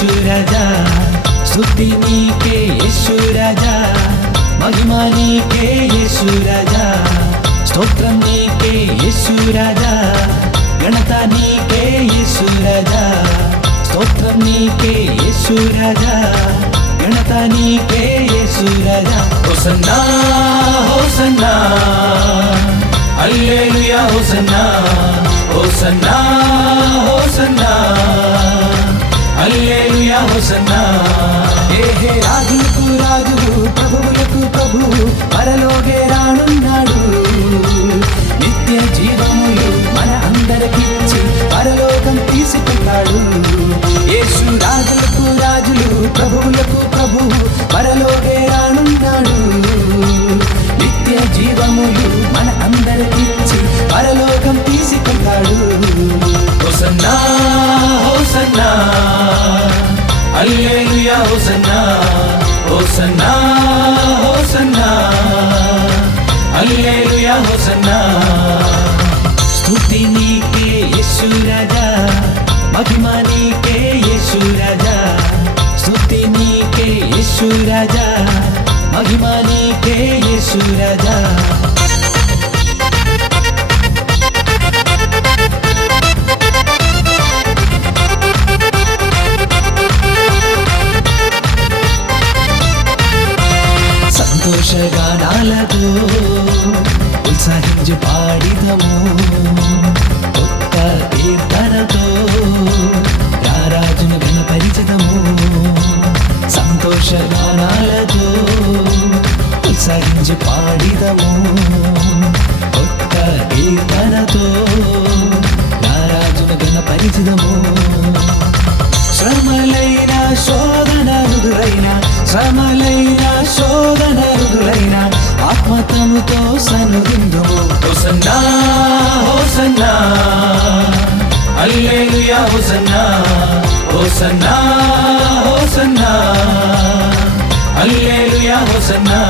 యేసు రాజా, స్తుతి నీకే యేసు రాజా, మహిమ నీకే యేసు రాజా, స్తోత్రం నీకే యేసు రాజా, ఘనత నీకే యేసు రాజా, స్తోత్రం నీకే యేసు రాజా, ఘనత నీకే యేసు రాజా. హోసన్నా హోసన్నా హల్లెలూయా హోసన్నా, హోసన్నా హోసన్నా హల్లెలూయా హోసన్నా. హే రాజులకు రాజు, ప్రభువులకు ప్రభువు, పరలోకే రానున్నాడు. నిత్య జీవములు మన అందరికిచ్చి పరలోకం తీసుకుంటాడు. యేసు రాజులకు రాజులు, ప్రభువులకు ప్రభువు, పరలోకే రానున్నాడు. నిత్య జీవములు మన అందరికిచ్చి పరలోకం తీసుకుంటాడు. హోసన్నా హోసన్నా హల్లెలూయా హోసన్నా, హోసన్నా హోసన్నా హల్లెలూయా హోసన్నా. స్తుతి నీకే యేసు రాజా, మహిమ నీకే యేసు రాజా, స్తుతి నీకే యేసు రాజా, మహిమ నీకే యేసు రాజా. సంతోషగానాలతో ఉత్సాహించి పాడిదము, కొత్త కీర్తనతో రారాజును గణపరిచిదము. సంతోషగానాలతో ఉత్సాహించి పాడిదము, కొత్త కీర్తనతో రారాజును గణపరిచిదము. శ్రమలైన శోధన రుదురైన, శ్రమలైన శోధన రుదురైన, ఆత్మతముతో సన్నుదిందుము. హోసన్నా హోసన్నా హల్లెలూయా హోసన్నా, హోసన్నా హోసన్నా హల్లెలూయా హోసన్నా.